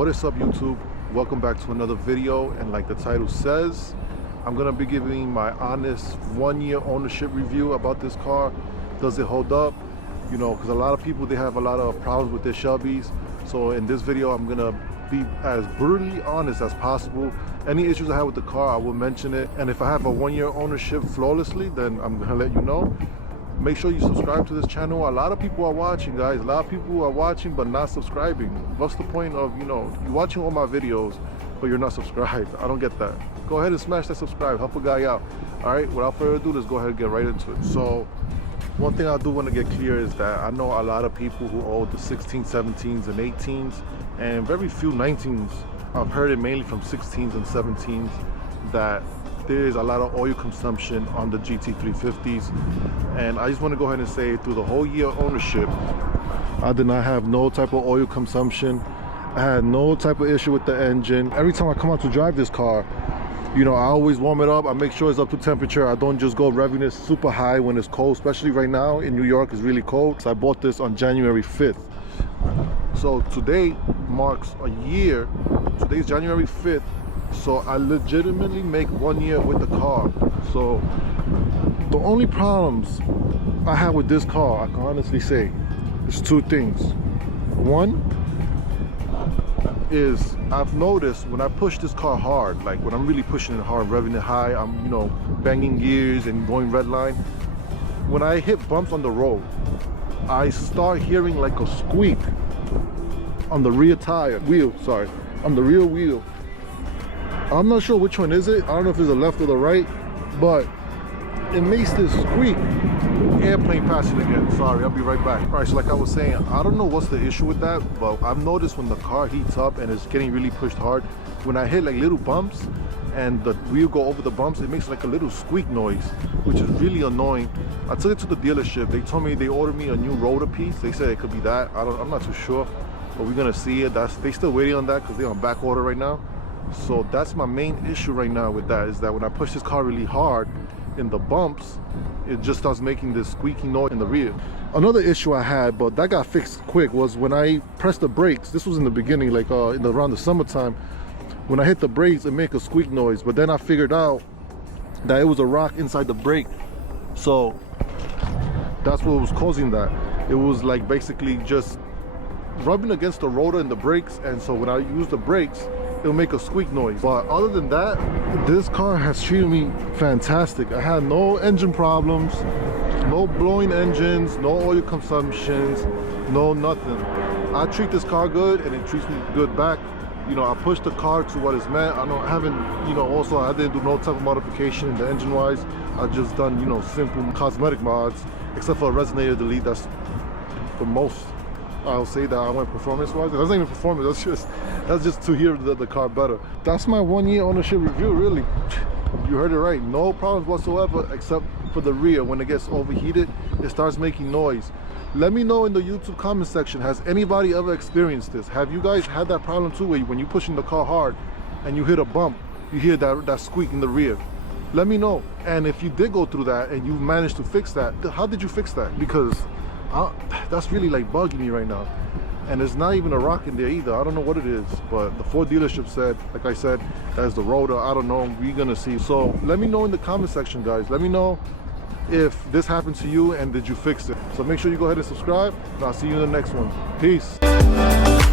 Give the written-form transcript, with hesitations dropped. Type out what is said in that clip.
What is up, YouTube? Welcome back to another video, and like the title says, I'm gonna be giving my honest 1-year ownership review about this car. Does it hold up? You know, because a lot of people, they have a lot of problems with their Shelbys. So in this video, I'm gonna be as brutally honest as possible. Any issues I have with the car, I will mention it. And if I have a 1-year ownership flawlessly, then I'm gonna let you know. Make sure you subscribe to this channel. A lot of people are watching, guys. A lot of people are watching but not subscribing. What's the point of, you know, you watching all my videos but you're not subscribed? I don't get that. Go ahead and smash that subscribe, help a guy out. All right, without further ado, let's go ahead and get right into it. So one thing I do want to get clear is that I know a lot of people who own the 16s, 17s, and 18s, and very few 19s. I've heard it mainly from 16s and 17s that there is a lot of oil consumption on the GT350s, and I just want to go ahead and say through the whole year ownership, I did not have no type of oil consumption. I had no type of issue with the engine. Every time I come out to drive this car, you know, I always warm it up. I make sure it's up to temperature. I don't just go revving it super high when it's cold, especially right now in New York. It's really cold. So I bought this on January 5th. So today marks a year. Today's January 5th. So I legitimately make 1 year with the car. So the only problems I have with this car, I can honestly say, is two things. One is I've noticed when I push this car hard, like when I'm really pushing it hard, revving it high, I'm, you know, banging gears and going red line. When I hit bumps on the road, I start hearing like a squeak on the rear tire, on the rear wheel. I'm not sure which one is it. I don't know if it's the left or the right, but it makes this squeak. Airplane passing again. Sorry, I'll be right back. All right, so like I was saying, I don't know what's the issue with that, but I've noticed when the car heats up and it's getting really pushed hard, when I hit like little bumps and the wheel go over the bumps, it makes like a little squeak noise, which is really annoying. I took it to the dealership. They told me they ordered me a new rotor piece. They said it could be that. I'm not too sure, but we're gonna see it. They still waiting on that because they're on back order right now. So that's my main issue right now with that, is that when I push this car really hard in the bumps, it just starts making this squeaky noise in the rear. Another issue I had, but that got fixed quick, was when I pressed the brakes. This was in the beginning, like around the summertime. When I hit the brakes, it make a squeak noise, but then I figured out that it was a rock inside the brake. So that's what was causing that. It was like basically just rubbing against the rotor and the brakes, and so when I use the brakes, it'll make a squeak noise. But other than that, this car has treated me fantastic. I had no engine problems, no blowing engines, no oil consumptions, no nothing. I treat this car good and it treats me good back. You know, I pushed the car to what it's meant. I haven't, you know, also I didn't do no type of modification in the engine wise. I just done, you know, simple cosmetic mods, except for a resonator delete. That's the most I'll say that I went performance wise. That's not even performance, that's just to hear the car better. That's my 1 year ownership review, really. You heard it right, no problems whatsoever, except for the rear. When it gets overheated, it starts making noise. Let me know in the YouTube comment section, has anybody ever experienced this? Have you guys had that problem too, where when you're pushing the car hard and you hit a bump, you hear that squeak in the rear? Let me know. And if you did go through that and you managed to fix that, how did you fix that? Because that's really like bugging me right now, and there's not even a rock in there either. I don't know what it is, but the Ford dealership said, like I said, that's the rotor. I don't know, we're gonna see. So let me know in the comment section, guys. Let me know if this happened to you and did you fix it. So make sure you go ahead and subscribe, and I'll see you in the next one. Peace.